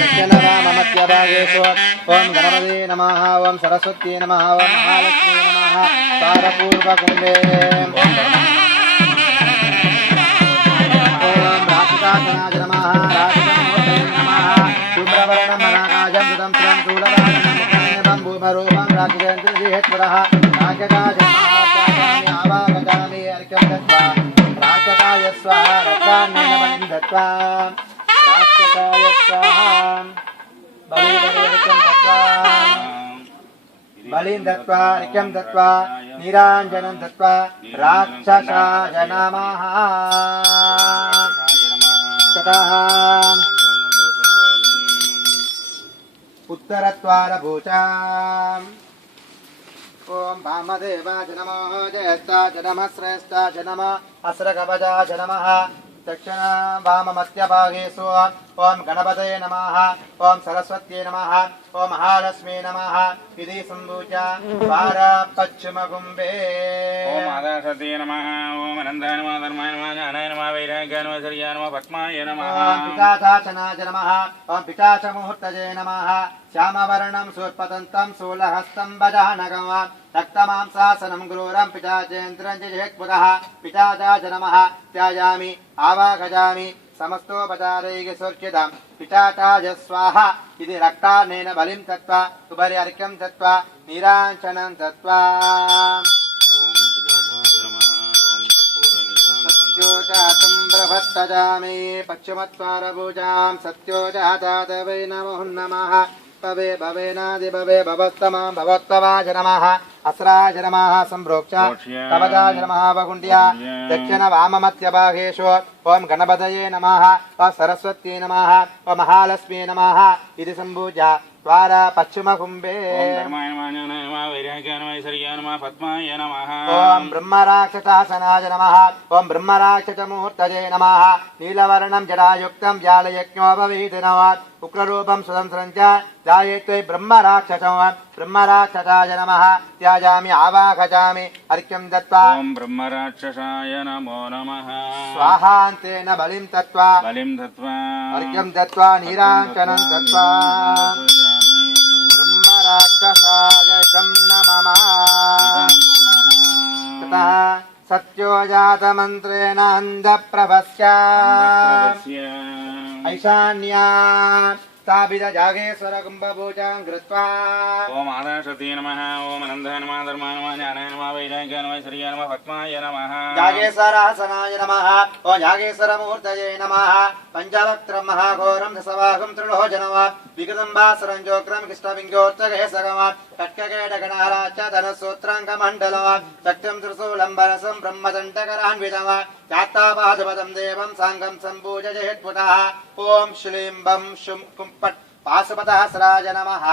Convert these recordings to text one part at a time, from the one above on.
दक्षिणवाममध्यभागेषु ओं गणपते नमः ओं सरस्वती नमः ओं महालक्ष्मी नमः द्वारपूर्वकुण्डे ओं राक्षसासनाय नमः राक्षसमूर्तये नमः शुभ्रवर्णं मनाकाजं सुतं श्रं शूलवाहनं भूमरूपं राक्षसेन्द्रजिहेश्वरः राक्षसाय नमः त्यागामि आवागतामि अर्घ्यं दत्त्वा राक्षसाय स्वाहा रत्नान्येन बलिं दत्त्वा राक्षसाय स्वाहा बलिं दत्त्वा अर्घ्यं दत्त्वा नीराञ्जनं दत्त्वा राक्षसाय नमः ततः उत्तरद्वारभूषाम् ओं वामदेवाय नमः जयश्चाच नमः श्रेष्ठाच नमः अस्रकवचाच नमः दक्षिण वाममध्यभागेषु ओं गणपतये नमः ओं सरस्वत्यै नमः ओं महालक्ष्मी नमः इति सम्पूज्य द्वारपश्चिमकुम्भे ओं मातासती नमः ओं अनन्ताय नमः धर्माय नमः ज्ञानाय नमः वैराग्याय नमः शर्याय नमः पद्माय नमः ओं पिशाचाचनाय नमः ओं पिशाचमुहूर्तये नमः श्यामवर्णं शूर्पदन्तं शूलहस्तं वजानकं रक्तमांसासनं क्रूरं पिशाचेन्द्रं जयेत्पुरः पिशाचाच नमः त्याजामि आवागजामि समस्तोपचारैः सुर्चितं पिशाचाय स्वाहा इति रक्तानेन बलिं दत्त्वा उपरि अर्घ्यं दत्त्वा नीराञ्जनं दत्त्वा सत्योजातं बृहत्तजामि पश्चिमद्वारभूजां सत्योजाताय वै नमो नमः भवे भवेनादि भवे भवस्तमां भवत्तवाज नमः अस्राज नमः सम्प्रोक्ष कवचाज नमः वकुण्ड्या दक्षिण वाममध्यभागेषु ओं गणपतये नमः ओं सरस्वत्यै नमः ओं महालक्ष्मी नमः इति सम्पूज्य द्वार पश्चिमकुम्भे धर्माय नमः ज्ञानाय नमः वैराग्याय नमः शर्याय नमः पद्माय नमः ओं ब्रह्मराक्षसासनाय नमः ओं ब्रह्मराक्षसमुहूर्तये नमः नीलवर्णं जटायुक्तं व्यालयज्ञोपवीत नमः उग्ररूपं सुदंसं च जायेत्वै ब्रह्मराक्षसाय नमः त्याजामि आवाहजामि अर्घ्यं दत्त्वा ओं ब्रह्मराक्षसाय नमो नमः स्वाहान्तेन बलिं दत्त्वा अर्घ्यं दत्त्वा नीराञ्जनं दत्त्वा ब्रह्मराक्षसाय जं नमः ततः सत्योजातमन्त्रेण अन्धप्रभस्य ऐशान्या स्थापितजागेश्वर कुम्भपूजां कृत्वा ओं मातासती नमः ओं अनन्ताय नमः धर्माय नमः ज्ञानाय नमः वैराग्याय नमः शर्याय नमः पद्माय नमः जागेश्वरासनाय नमः ओं जागेश्वरमूर्तये नमः पञ्चवक्त्रं महाघोरं दशवाहं त्रिलोचनं विगदम्बासुरं जोग्रं कृष्णपिङ्गोत्तकेशकं कट्ककेटगणहराच्च धनुसूत्राङ्गमण्डलं शक्तिं त्रिशूलं वरसं ब्रह्मदण्डकरान्वितं चात्तापादपदं देवं साङ्गं सम्पूज्य जयेत्पुतः ओं श्लीं बं शुं कुम्पट् पाशुपतहस्राय नमः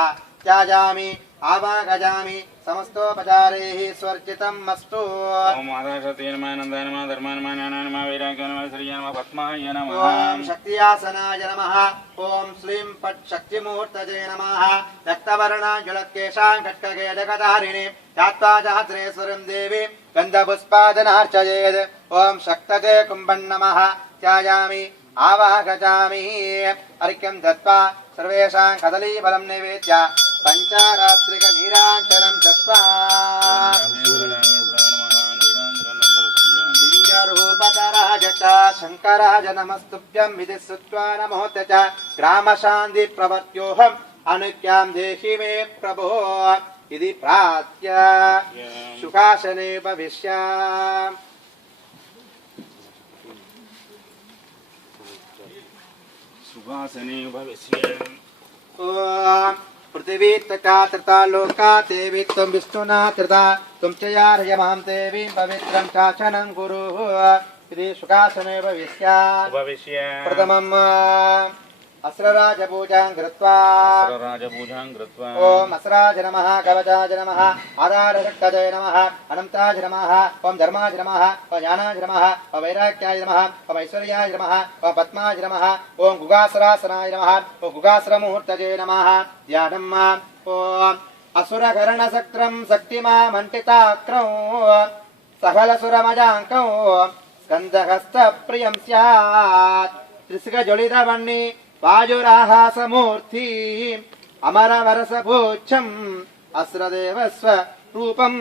त्याजामि आवागजामि समस्तोपचारैः स्वर्जितम् अस्तु ओं मातासती नमः अनन्ताय नमः धर्माय नमः ज्ञानाय नमः वैराग्याय नमः शर्याय नमः पद्माय नमः ओं शक्त्यासनाय नमः ओं श्लीं पट् शक्तिमूर्तये नमः रक्तवर्णाञ्जुलकेशां कट्ककेटकधारिणीं ध्यात्वा जात्रेश्वरीं देवीं गन्धपुष्पादनार्चयेत् ओं शक्तते कुम्भं नमः त्याजामि आवाहजामि अर्घ्यं दत्त्वा सर्वेषां कदलीफलं निवेद्य पञ्चारात्रिक नीराञ्जनं दत्त्वा लिङ्गरूपधराज च शङ्कराज नमस्तुभ्यं इति श्रुत्वा नमोऽथ च ग्रामशान्तिप्रवर्त्योऽहम् अनुज्ञां देहि मे प्रभो इति प्रार्थ्य सुखासने उपविश्य सुखासने उपविश्य पृथिवी तथा त्रिता लोका देवी त्वं विष्णुना त्रिता त्वं च यार्यमां देवीं पवित्रं शासनं कुरु इति सुखासने उपविश्य प्रथमम् अस्रराजपूजां कृत्वा ओम अस्राज नमः कवचाज नमः आधारशक्तये नमः अनन्ताज नमः ओम धर्माज नमः ओम ज्ञानाज नमः ओम वैराग्याय नमः ओम ऐश्वर्याय नमः ओम पद्माज नमः ओम गुगासरासनाय नमः ओम गुगासरमुहूर्तये नमः ध्यानम् ओम असुरकर्णशक्त्रं शक्तिमामण्डिताक्रं सकलसुरमजाङ्कं स्कन्दहस्तप्रियं स्यात् त्रिसुगज्वलितवह्नि वायुराहासमूर्ति अमरवरसभूच्छम् अस्रदेवस्व रूपम्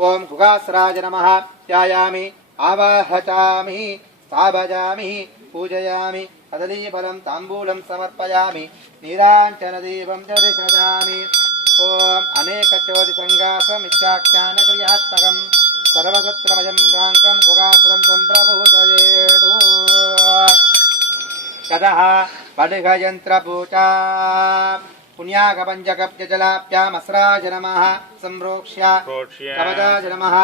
ॐ गुगासराज नमः ध्यायामि आवाहयामि स्थापयामि पूजयामि कदलीफलं ताम्बूलं समर्पयामि नीराञ्जनदीपं च दर्शयामि ॐ अनेकचोदिसङ्गासमित्याख्यानक्रियात्मकं सर्वसत्रमयं राङ्कं गुगासुरं सम्प्रपूजयेत् ततः पडुघयन्त्रपूजा पुण्याकपञ्चकब्जजलाभ्यामस्राज नमः संप्रोक्ष्य कवचाज नमः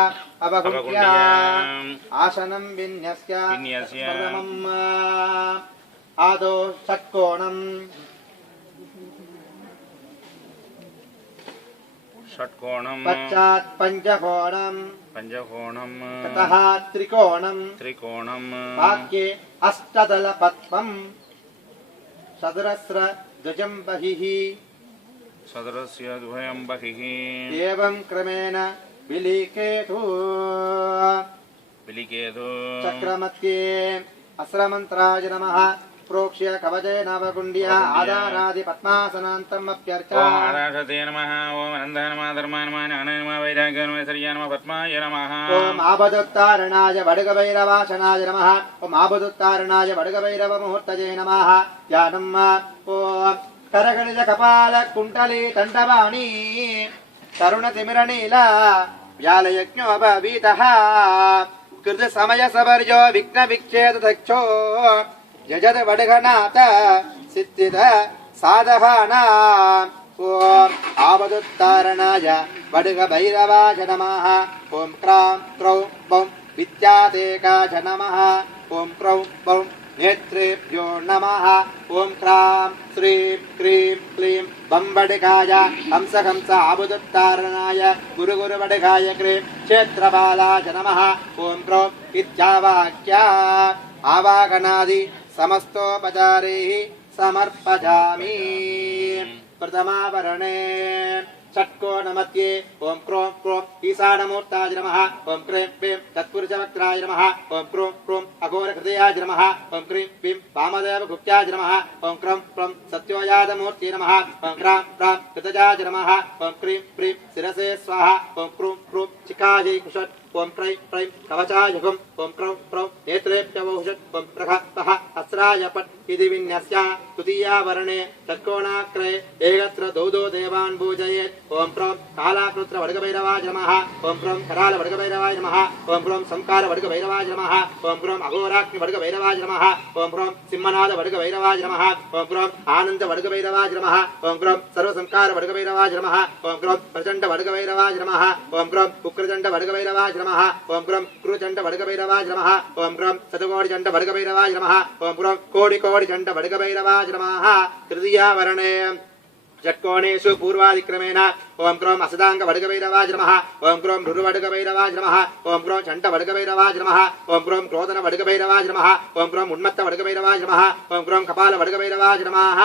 अवगुह्य आसनं विन्यस्य प्रथमम् आदौ षट्कोणम् पश्चात् पञ्चकोणम् ततः त्रिकोणम् वाक्ये अष्टदलपद्मम् चतुरस्रध्वजं बहिः एवं क्रमेण विलिखेतु चक्रमध्ये अस्रमन्त्राय नमः प्रोक्ष्य कवचे नवकुण्ड्या आधारादि पद्मासनान्तम् अप्यर्च ओम आदाशते नमः ओम अनन्ताय नमः धर्माय नमः ज्ञानाय नमः वैराग्याय नमः ऐश्वर्याय नमः पद्माय नमः ओम आबदुत्तारणाय वडगभैरवासनाय नमः ओम आबदुत्तारणाय वडगभैरवमुहूर्तये नमः ध्यानम् ओम करगणिज कपाल कुण्डली तण्डवाणी तरुणतिमिरनीला व्यालयज्ञोपवीतः कृत समय सवर्यो विघ्न विच्छेद दक्षो जजद वडगनाथ सिद्धिद साधहाना ओम आवदुत्तारणाय वडगभैरवाय नमः ओम क्रां क्रौं बौं विद्यादेकाय नमः ओम क्रौं बौं नेत्रेभ्यो नमः ओम क्रां श्रीं क्रीं क्लीं बम्बडिकाय हंस आवदुत्तारणाय गुरुगुरुवडिकाय क्रीं क्षेत्रबालाय नमः ओम क्रौं इत्यावाक्या आवागनादि समस्तोपचारैः समर्पयामि प्रथमावरणे षट्कोणमध्ये ओम क्रों क्रों ईशानमूर्ताय नमः ओम क्रीं क्लीं तत्पुरुषवक्त्राय नमः ओम क्रों क्रों अघोरहृदयाय नमः ओम क्रीं क्लीं वामदेवगुप्त्याय नमः ओम क्रं क्रों सत्योजातमूर्त्यै नमः ओम क्रां क्रां कृतजाय नमः ओम क्रीं क्लीं शिरसे स्वाहा ओम क्रूं क्रूं चिकायै कुशट ओम प्रैं प्रैं कवचाय हुम् ओम क्रौं क्रौं नेत्रेभ्यवौषट् ओम प्रखः अस्राय पट् इति विन्यस्य तृतीयावरणे षट्कोणाग्रे एकत्र दौ देवान् पूजयेत् ओम क्रौं कालाकृत्र वडगभैरवाय नमः ओम क्रौं कराल वडगभैरवाय नमः ओम क्रौं संकार वडगभैरवाय नमः ओम क्रौं अघोराग्नि वडगभैरवाय नमः ओम क्रौं सिंहनाद वडगभैरवाय नमः ओम क्रौं आनन्द वडगभैरवाय नमः ओम क्रौं सर्वसंकार वडगभैरवाय नमः ओम क्रौं प्रचण्ड वडगभैरवाय नमः ओम क्रौं उग्रचण्ड वडगभैरवाय नमः ओम क्रौं क्रूरचण्ड वडगभैरवाय नमः ओम क्रौं शतकोटिचण्ड वडगभैरवाय नमः ओम क्रौं कोटिचण्ड वडगभैरवाय नमः तृतीयावरणे षट्कोणेषु पूर्वादिक्रमेण ओम क्रौं असदांग वडगभैरवाय नमः ओम क्रौं रुरुवडगभैरवाय नमः ओम क्रौं चण्ड वडगभैरवाय नमः ओम क्रौं क्रोधन वडगभैरवाय नमः ओम क्रौं उन्मत्त वडगभैरवाय नमः ओम क्रौं कपाल वडगभैरवाय नमः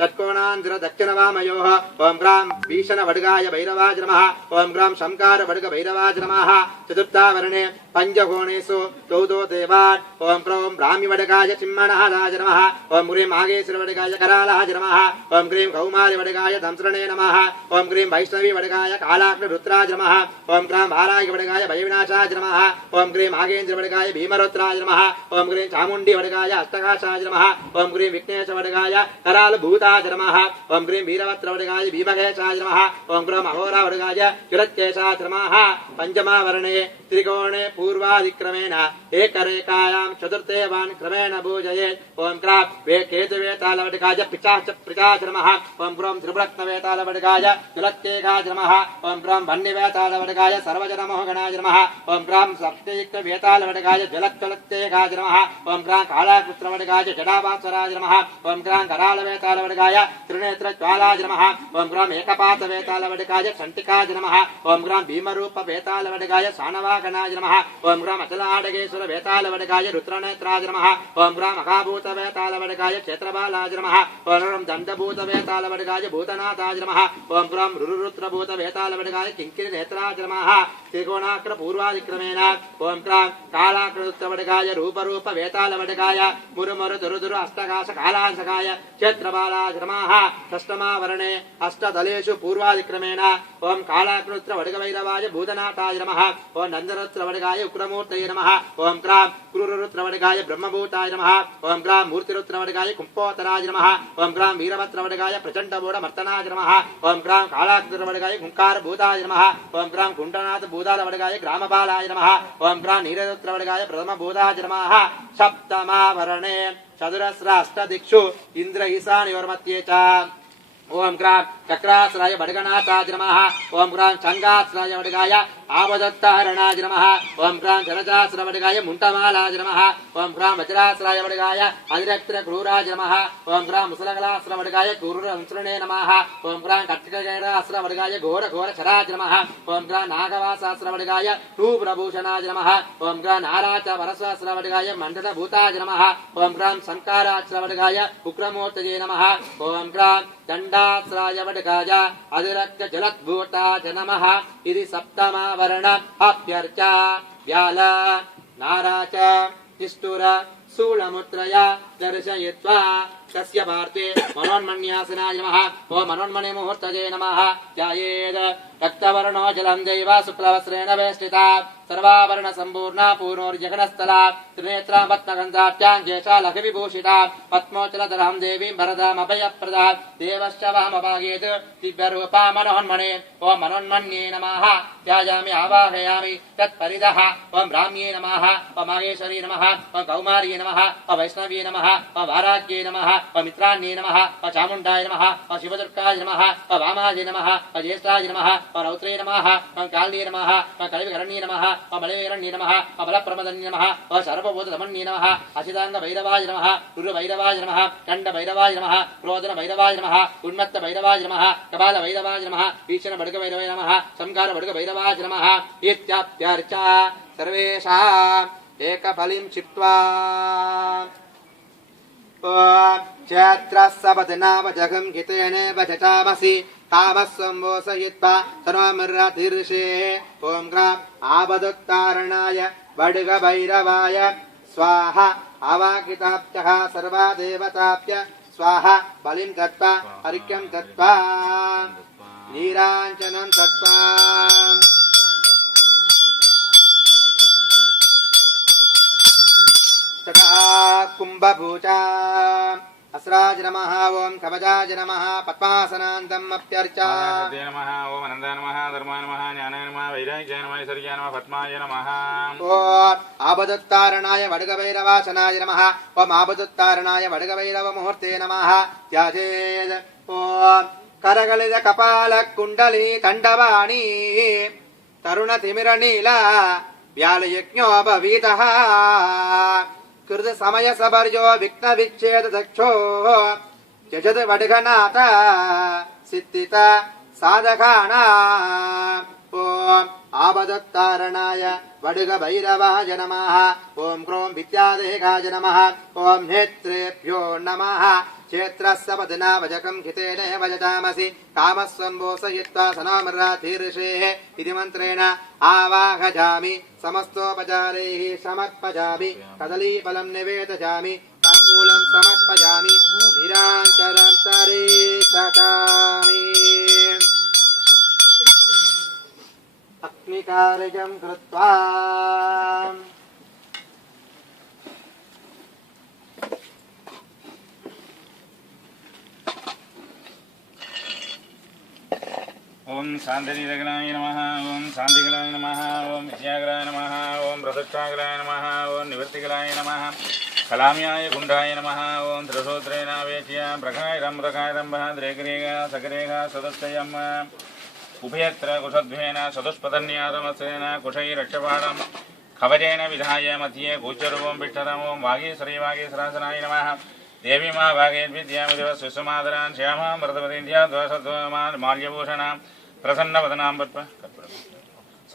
षट्कोणान्तर दक्षिणवामयोः ओम क्रौं भीषण वडगाय भैरवाय नमः ओम क्रौं शंकार वडगभैरवाय नमः चतुर्थावरणे पंचकोणेषु चौदो देवान् ओम क्रौं ब्राह्मी वडगाय चिम्मणहाराय नमः ओम क्रीं मागेश्वर वडगाय करालाय नमः ओम क्रीं कौमारी वडगाय धंसृणे नमः ओम क्रीं वैष्णवी वडगाय कालाग्नि रुद्राय नमः ओम क्रां बालाय वडगाय भयविनाशाय नमः ओम क्रीं नागेन्द्र वडगाय भीमरुद्राय नमः ओम क्रीं चामुण्डी वडगाय अष्टकाशाय नमः ओम क्रीं विघ्नेश वडगाय कराल भूताय नमः ओम क्रीं वीरभद्र वडगाय भीमकेशाय नमः ओम क्रीं अघोरा वडगाय किरत्केशाय नमः पंचमावरणे त्रिकोणे पूर्वादिक्रमेण एकरेखायां चतुर्थे वान् क्रमेण पूजयेत् ओम क्रां वे केतुवेताल वडगाय पिचाच प्रजाच नमः ओम क्रों त्रिपुरत्नवेताल वडगाय तुलत्केकाय नमः ओम क्रों वह्निवेताल वडगाय सर्वजनमोहगणाय नमः ओम क्रां सप्तैकवेताल वडगाय जलत्तलत्केकाय नमः ओम क्रां कालाकृत्र वडगाय जडाभास्वराय नमः ओम क्रां करालवेताल वडगाय त्रिनेत्रज्वालाय नमः ओम क्रों एकपातवेताल वडगाय चण्डिकाय नमः ओम क्रां भीमरूपवेताल वडगाय शानवागणाय नमः ओम क्रां अचलाडगेश्वर वेताल वडगाय रुद्रनेत्राय नमः ओम क्रां महाभूतवेताल वडगाय क्षेत्रबालाय नमः ओम क्रां दण्डभूतवेताल वडगाय भूतनाथाय नमः ओम क्रां रुरुरुद्र पुत्रभूत वेतालवडगाय किंकिर नेत्राज नमः त्रिकोणाग्र पूर्वादिक्रमेण ओम क्रां कालाकृतवडगाय रूपरूप वेतालवडगाय मुरुमुरु दुरुदुरु अष्टकाश कालांशकाय क्षेत्रबालाज नमः षष्ठमावरणे अष्टदलेषु पूर्वादिक्रमेण ओम कालाकृत्र वडगवैरवाय भूतनाथाय नमः ओम नंदरत्र वडगाय उग्रमूर्तये नमः ओम क्रां क्रूररुत्र वडगाय ब्रह्मभूताय नमः ओम क्रां मूर्तिरुत्र वडगाय कुंपोतराज नमः ओम क्रां वीरभद्र वडगाय प्रचंडबोध मर्तनाज नमः ओम क्रां कालाकृत्र वडगाय हुंकार भूताय नमः ओम क्रां कुंडनाथ भूताल वडगाय ग्रामबालाय नमः ओम क्रां नीररुत्र वडगाय प्रथम भूताय नमः सप्तमावरणे चतुरस्र अष्टदिक्षु इंद्र ईशानयोर्मध्ये च ओम क्रां चक्राश्राय बडगनाथाय नमः ओम क्रां चंगाश्राय वडगाय आबदत्तारणाय नमः ओम क्रां जनजाश्राय वडगाय मुंटमालाय नमः ओम क्रां वज्राश्राय वडगाय अधिरक्त्र क्रूराय नमः ओम क्रां मुसलगलाश्राय वडगाय क्रूरवंश्रणे नमः ओम क्रां कट्टिकगैराश्राय वडगाय घोर घोर चराज नमः ओम क्रां नागवासाश्राय वडगाय रूपभूषणाय नमः ओम क्रां नाराच वरसाश्राय वडगाय मंडलभूताय नमः ओम क्रां संकाराश्राय वडगाय उग्रमूर्तये नमः ओम क्रां दंडाश्राय वडगाय अधिरक्त्र जलद्भूताय नमः इति सप्तमावरण अप्यर्च व्याल नाराच निष्ठुर शूलमुत्रया दर्शयित्वा तस्य पार्थे मनोन्मन्यासनाय नमः ओम मनोन्मणि मुहूर्तये नमः ध्यायेत् रक्तवर्णो जलं दैव शुक्लवस्त्रेण वेष्टिता सर्वाभरण संपूर्णा पूर्णोर्जगनस्थला त्रिनेत्रा पद्मगन्धाभ्याङ्गेशा लघुविभूषिता पद्मोचलधरं देवीं वरदामभयप्रदा देवश्च वामभागेत् दिव्यरूपा मनोन्मणे ओम मनोन्मन्ये नमः ध्यायामि आवाहयामि तत्परितः ओम ब्राह्म्ये नमः ओम माहेश्वरी नमः ओम कौमार्ये नमः ओम वैष्णव्ये नमः ओम वाराग्ये नमः ओम मित्रान्ये नमः ओम चामुण्डाय नमः ओम शिवदुर्गाय नमः ओम वामाय नमः ओम ज्येष्ठाय नमः ओम रौद्रे नमः ओम काल्ये नमः ओम कलिविकरण्ये नमः ओम बलवीरण्ये नमः ओम बलप्रमदन्ये नमः ओम सर्वभूतदमन्ये नमः असितांग भैरवाय नमः गुरु भैरवाय नमः कंड भैरवाय नमः क्रोधन भैरवाय नमः उन्मत्त भैरवाय नमः कपाल भैरवाय नमः ईक्षण भड़क भैरवाय नमः संकार भड़क भैरवाय नमः इत्याप्यर्च सर्वेषाम् एकफलिं चित्वा क्षेत्रस्सपदनावजगं हितेनेव चचामसि तामस्संवोसयित्वा तनोमिर्रतिर्षे ॐ ग्राम् आबदुत्तारणाय वडगभैरवाय स्वाहा अवाकिताभ्यः सर्वा देवताभ्य स्वाहा बलिं दत्त्वा अर्घ्यं दत्त्वा नीराञ्जनं दत्त्वा कुंभभूजा अस्राज नमः ओम कवचाज नमः पद्मासनान्तम् अप्यर्च नमः ओम अनन्ताय नमः धर्माय नमः ज्ञानाय नमः वैराग्याय नमः ऐश्वर्याय नमः पद्माय नमः ओम आबदुत्तारणाय वडगभैरवासनाय नमः ओम आबदुत्तारणाय वडगभैरव मुहूर्ते नमः त्याजेद ओम करगलित कपाल कुंडली तंडवाणी तरुण तिमिर नीला व्याल यज्ञोपवीतः कृत समय सबर्जो विघ्न विच्छेद दक्षो जजद वडगनाथ सिद्धित साधकाना ओम आबदत्तारणाय वडगभैरवाय नमः ओम क्रोम विद्यादेहाय नमः ओम नेत्रेभ्यो नमः क्षेत्रस्सपदनावजकं हितेनेव यजामसि कामस्संवोसयित्वा सनोमिर्रतिर्षेः इति मन्त्रेण आवाहयामि समस्तोपचारैः समर्पयामि कदलीफलं निवेदयामि ताम्बूलं समर्पयामि निराञ्जनं तरेशतामि अग्निकार्यं कृत्वा ओम शांतिनिलग्नाय नमः ओम शांतिगलाय नमः ओम विद्यागलाय नमः ओम प्रदक्षागलाय नमः ओम निवृत्तिगलाय नमः कलाम्याय गुंडाय नमः ओम त्रिशूत्रेणावेक्ष्य प्रकायरमृतकायरम्भ द्रेगरेगा सकरेगा सदस्यम् उभयत्र कुशध्वेन चतुष्पदन्यासमस्तेन कुशैरक्षपाणम् कवचेन विधाय मध्ये कूचरूपं पिष्ठरम् ओम वागीश्वरीवागीश्वरासनाय नमः देवी मा भागेद्विद्यामिदेव सुषमादरान् श्यामां व्रतपतीन्द्या द्वासत्वमान् माल्यभूषणां प्रसन्नवदनां पट्वा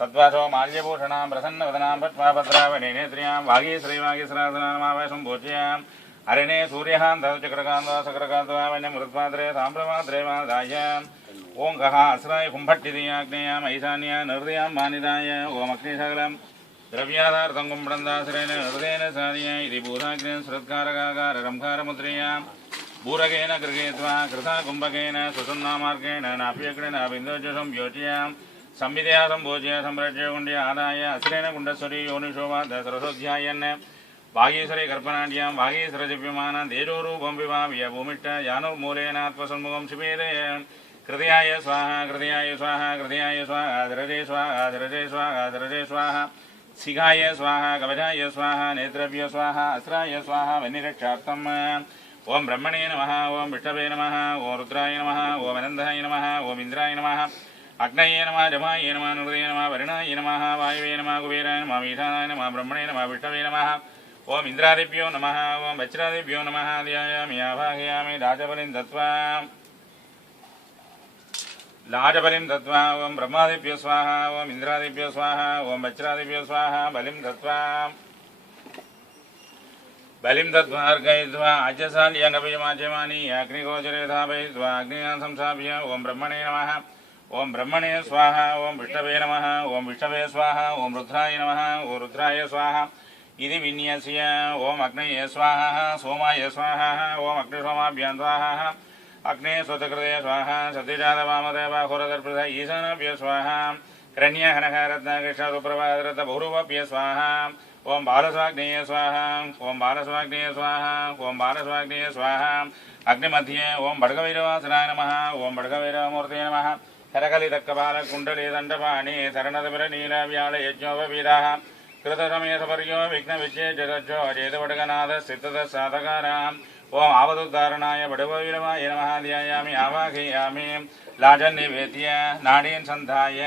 सद्वासो माल्यभूषणां प्रसन्नवदनां पट्वा भद्रावनेत्र्यां वागीश्वरीवागीश्वरासनामावयसं पूज्यां अरणे सूर्यकान्तः चक्रकान्तः सकरकान्तः वन्यमृत्पात्रे ताम्रपात्रे वादाय ओं गः अस्राय कुम्भट्टिदियाग्नेयाम् ईशान्या निर्दयां मानिदाय ओम अग्निशकलम् द्रव्याधार्थं कुम्भ्रन्दाश्रेण हृदयेन साधय इति भूताग्नेन श्रुत्कारकाकाररंकारमुद्रयाम् भूरकेन गृहीत्वा कृता कुम्भकेन सुसन्नामार्गेण नाप्यग्नेन बिन्दुजसं योजयाम् संविदया सम्भोज्य सम्प्रज्य कुण्ड्य आदाय अस्रेण कुण्डस्वरी योनिशोभाद सरसोऽध्यायन् भागीश्वरी कर्पणाढ्यां भागीश्वरदिव्यमान तेजोरूपं विभाव्य भूमिष्ठ यानुर्मूलेनात्मसन्मुखं शिवेदे कृतयाय स्वाहा कृतयाय स्वाहा कृतयाय स्वाहा धरजे स्वाहा धरजे स्वाहा धरजे स्वाहा शिखाय स्वाहा कवचाय स्वाहा नेत्रभ्य स्वाहा अस्राय स्वाहा वन्यरक्षार्थम् ओं ब्रह्मणे नमः ओं विष्णवे नमः ओं रुद्राय नमः ओं अनन्ताय नमः ओं इन्द्राय नमः अग्नये नमः जमाय नमः नृदये नमः वरुणाय नमः वायवे नमः कुबेराय नमः ईशानाय नमः ब्रह्मणे नमः विष्णवे नमः ओम इंद्रादिभ्यो नमः ओम वज्रादिभ्यो नमः ध्यायामि आवाहयामि लाजबलिं दत्त्वा ओम ब्रह्मादिभ्यो स्वाहा ओम इंद्रादिभ्यो स्वाहा ओम वज्रादिभ्यो स्वाहा बलिं दत्त्वा अर्घयित्वा आज्यसाल्यङ्गपयमाच्यमानि अग्निगोचरे धापयित्वा अग्निना संस्थाप्य ओम ब्रह्मणे नमः ओम ब्रह्मणे स्वाहा ओम विष्णवे नमः ओम विष्णवे स्वाहा ओम रुद्राय नमः ओम रुद्राय स्वाहा इति विन्यस्य ओम अग्नये स्वाहा सोमाय स्वाहा ओम अग्निसोमाभ्यां स्वाहा अग्ने स्वतकृते स्वाहा सत्यजातवामदेवाहुरदर्पृथ ईशानाभ्य स्वाहा करण्यहनकारत्नाकृष्णसुप्रभातरतभौरवाभ्य स्वाहा ओम बालस्वाग्नेय स्वाहा ओम बालस्वाग्नेय स्वाहा ओम बालस्वाग्नेय स्वाहा अग्निमध्ये ओम भड्गवैरवासनाय नमः ओम भड्गवैरवमूर्तये नमः करकलितक्कबालकुण्डली दण्डपाणि कृतसमयसपर्यो विघ्नविजयजगज्जो अजेतवडगनाथ सिद्धसाधकाराम् ओम आवदुद्धारणाय बडवैरवाय नमः ध्यायामि आवाहयामि लाजन्निवेद्य नाडीन् सन्धाय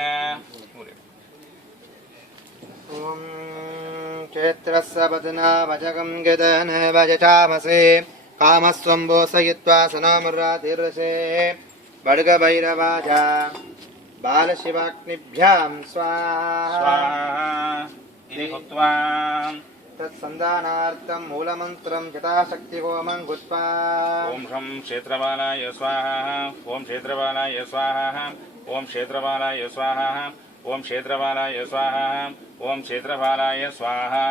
ओम क्षेत्रस्य बदना वजगं गदन वजटामसे कामस्वं बोसयित्वा सनोमुरातिर्षे बडगभैरवाजा बालशिवाग्निभ्यां स्वाहा तत्सन्धानार्थं मूलमन्त्रं यथाशक्तिहोमं कृत्वा ओम शं क्षेत्रबालाय स्वाहा ओम क्षेत्रबालाय स्वाहा ओम क्षेत्रबालाय स्वाहा ओम क्षेत्रबालाय स्वाहा ओम क्षेत्रबालाय स्वाहा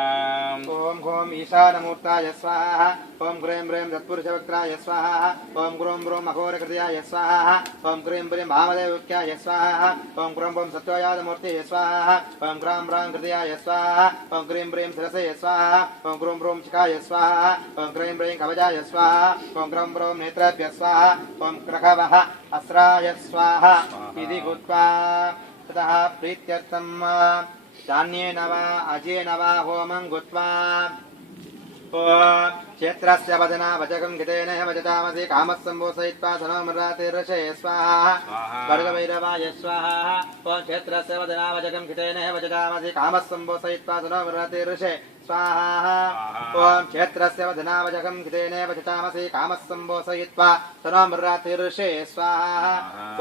ओम घोम ईशानमूर्ताय स्वाहा ओम ग्रीं ब्रीं तत्पुरुषवक्त्राय स्वाहा ओम ग्रूं ब्रूं अघोरकृतयाय स्वाहा ओम ग्रीं ब्रीं वामदेवक्याय स्वाहा ओम ग्रूं ब्रूं सत्वयादमूर्तये स्वाहा ओम ग्रां ब्रां कृतयाय स्वाहा ओम ग्रीं ब्रीं सरसे स्वाहा ओम ग्रूं ब्रूं चिकाय स्वाहा ओम ग्रीं ब्रीं कवचाय स्वाहा ओम ग्रूं ब्रूं नेत्रेभ्यः स्वाहा ओम क्रखवः अस्राय स्वाहा इति कृत्वा ततः प्रीत्यर्थं धान्येन वा अजेन वा होमं कृत्वा क्षेत्रस्य वदना वचकं घृतेन वजतामसि कामस्सम्भूषयित्वा सनोमरातिर्षे स्वाहा भर्गभैरवाय स्वाहा ओम क्षेत्रस्य वदना वचकं घृतेन वजतामसि कामस्सम्भूषयित्वा सनोमरातिर्षे स्वाहा ओम क्षेत्रस्य वदना वचकं घृतेन वजतामसि कामस्सम्भूषयित्वा सनोमरातिर्षे स्वाहा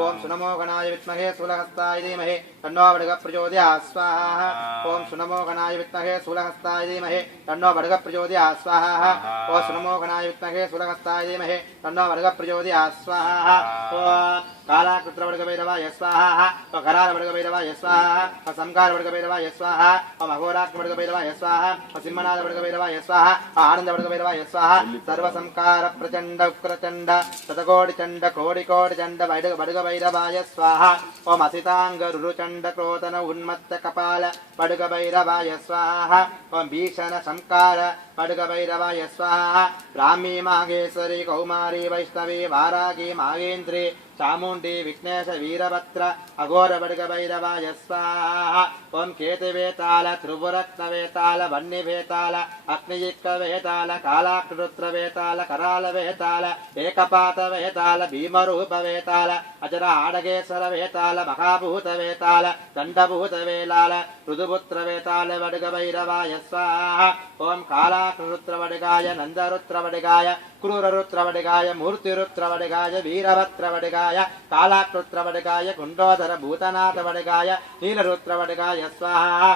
ओम सुनमो गणाय विद्महे शूलहस्ताय धीमहि तन्नो भर्गः प्रचोदयात् स्वाहा ओम सुनमो गणाय विद्महे शूलहस्ताय धीमहि तन्नो भर्गः प्रचोदयात् स्वाहा ओम सुनमो गणाय विद्महे शूलहस्ताय धीमहि तन्नो भर्गः प्रचोदयात् स्वाहा ओम कालाकृत्रवर्गभैरवाय स्वाहा ओम करालवर्गभैरवाय स्वाहा ओम संकारवर्गभैरवाय स्वाहा ओम अघोराक्रवर्गभैरवाय स्वाहा ओम सिंहनादवर्गभैरवाय स्वाहा ओम आनन्दवर्गभैरवाय स्वाहा सर्वसंकार प्रचण्ड उग्रचण्ड शतकोटिचण्ड कोटिकोटिचण्ड वर्गभैरवाय स्वाहा ओम असिताङ्गरुरुचण्ड क्रोधन उन्मत्त कपाल वर्गभैरवाय स्वाहा ओम भीषण संकार वर्गभैरवाय स्वाहा ब्राह्मी मागेश्वरी कौमारी वैष्णवी वारागी मागेन्द्री चामुण्डी विघ्नेश वीरभद्र अघोर वर्गभैरवाय स्वाहा ओम केतुवेताल त्रिपुरत्नवेताल वह्निवेताल अग्नियुक्तवेताल कालाकृत्रवेताल करालवेताल एकपातवेताल भीमरूपवेताल अजर आडगेश्वरवेताल महाभूतवेताल दण्डभूतवेलाल ऋतुपुत्रवेताल वर्गभैरवाय स्वाहा ओम कालाकृत्रवडगाय नन्दरुत्रवडगाय क्रूररुत्रवडगाय मूर्तिरुत्रवडगाय वीरभद्रवडगाय कालाकृत्रवडगाय कुण्डोदर भूतनाथवडगाय नीलरुत्रवडगाय स्वाहा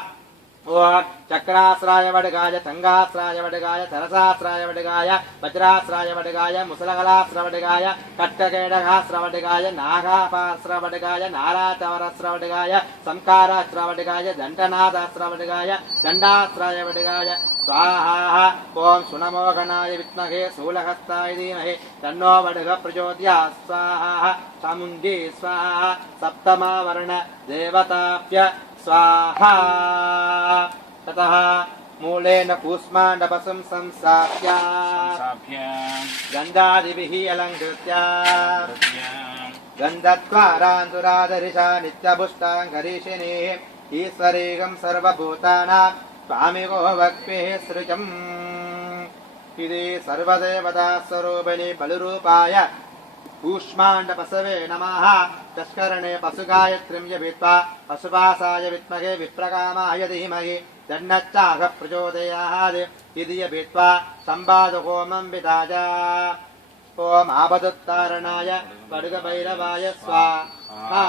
ओम चक्राश्राय वडगाय तंगाश्राय वडगाय सरसाश्राय वडगाय वज्राश्राय वडगाय मुसलगलाश्र वडगाय कट्टकेडगाश्र वडगाय नागापाश्र वडगाय नाराचवरश्र वडगाय संकाराश्र वडगाय दंडनादाश्र वडगाय दंडाश्राय वडगाय स्वाहा ओम सुनमोघनाय विद्महे शूलहस्ताय धीमहि तन्नो वडग प्रचोदयात् स्वाहा चामुण्डी स्वाहा सप्तमावर्ण देवताभ्य स्वाहा ततः मूलेन कूष्माण्डपसं संस्थाप्य गन्धादिभिः अलङ्कृत्य गन्धद्वारान्तुरादरिशा नित्यपुष्टाङ्गरीषिणीः ईश्वरेकं सर्वभूतानां स्वामिको वक्ष्ये सृजम् इति सर्वदेवतास्वरूपिणि बलिरूपाय कूष्माण्डपसवे नमः तस्करणे पशुगायत्रीं जपित्वा पशुपासाय विद्महे विप्रकामाय धीमहि दण्डच्चाह प्रचोदयात् इति जपित्वा सम्पादहोमं विधाय ओम आपदुत्तारणाय खड्गभैरवाय स्वाहा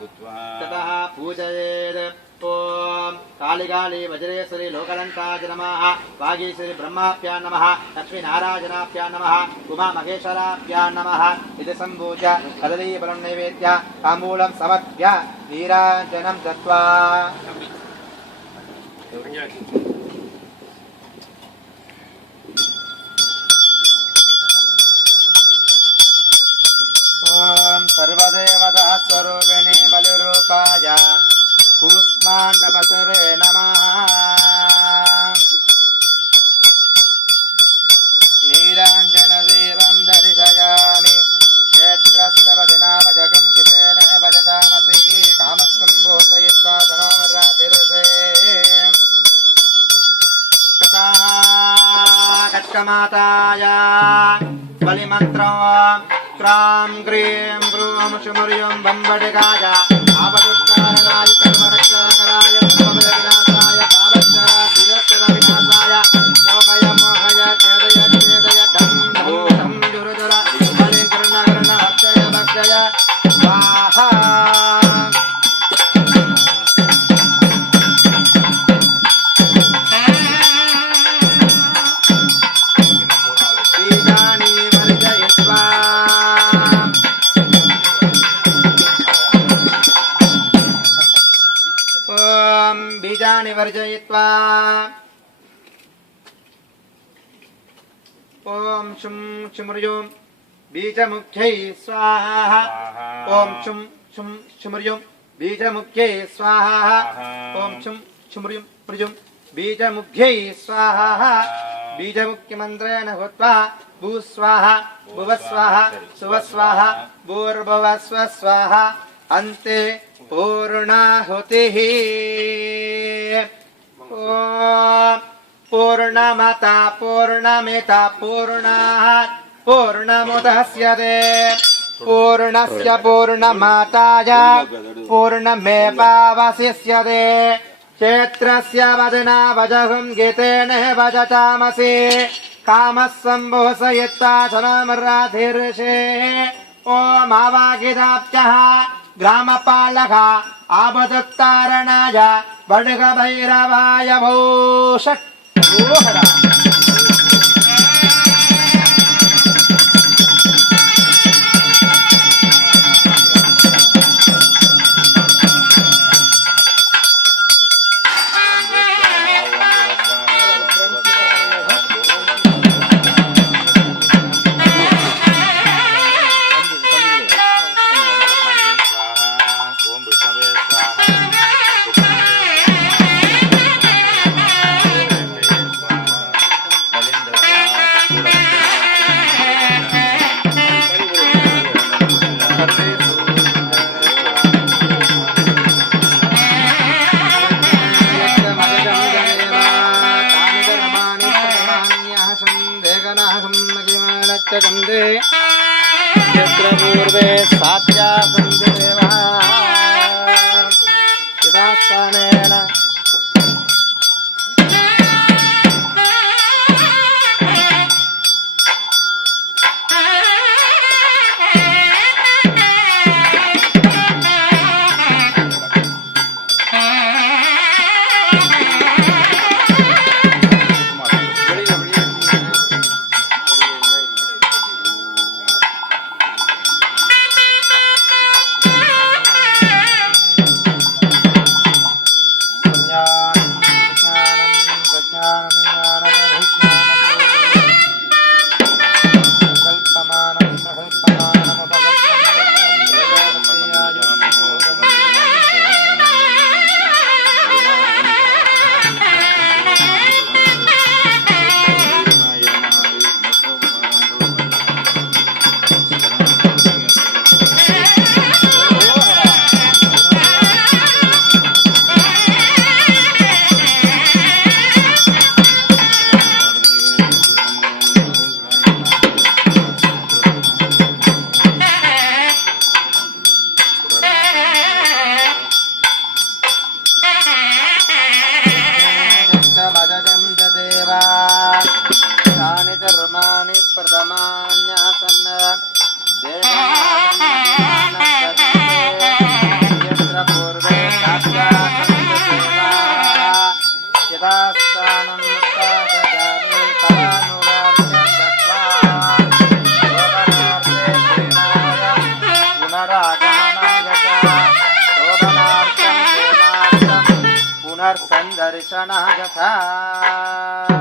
ततः पूजयेत् ओम कालिकाली वज्रेश्वरी लोकलङ्काय नमः वागीश्वरी ब्रह्माभ्यां नमः लक्ष्मीनारायणाभ्यां नमः उमामहेश्वराभ्यां नमः इति सम्पूज्य कदलीफलं नैवेद्य ताम्बूलं समर्प्य नीराजनं दत्त्वा ओम सर्वदेवता स्वरूपिणी बलिरूपाय कूष्माण्डपसवे नमः नीराञ्जनदेवं दर्शयामि क्षेत्रस्य वदनावजगं कितेन भजतामसि कामस्तम्भूषयित्वा सनोमरातिरुषे ततः कट्कमाताय बलिमन्त्रं क्रां ग्रीं ग्रूं शुमुर्युं बम्बडिगाय आपदुत्तारणाय सर्वरक्षाकराय सर्वविघ्नाशाय तावच्चरा शिरस्तर विनाशाय मोहय छेदय छेदय ढं ढं ढं जुरुजुर बलिकर्णकर्ण भक्षय भक्षय स्वाहा बीजानि वर्जयित्वा ओम शुं शुमर्युं बीजमुख्यै स्वाहा ओम शुं शुं शुमर्युं बीजमुख्यै स्वाहा ओम शुं शुमर्युं प्रजुं बीजमुख्यै स्वाहा बीजमुख्यमन्त्रेण हुत्वा भूस्वाहा भुवस्वाहा सुवस्वाहा भूर्भुवस्व स्वाहा अन्ते पूर्णाहुतिः पूर्णमता पूर्णमिता पूर्णात् पूर्णमुदस्यते पूर्णस्य पूर्णमाताय पूर्णमेवावशिष्यते क्षेत्रस्य वदनावजहुं गीतेन भजतामसि कामः सम्भूषयित्वा सनमराधिर्षे ओम आवागिदाप्यः ग्रामपालक आपदुत्तारणाय खड्गभैरवाय भूषट् पूर्वे सात्या संदेवा यथास्थानेन दर्शन दर्शना यथा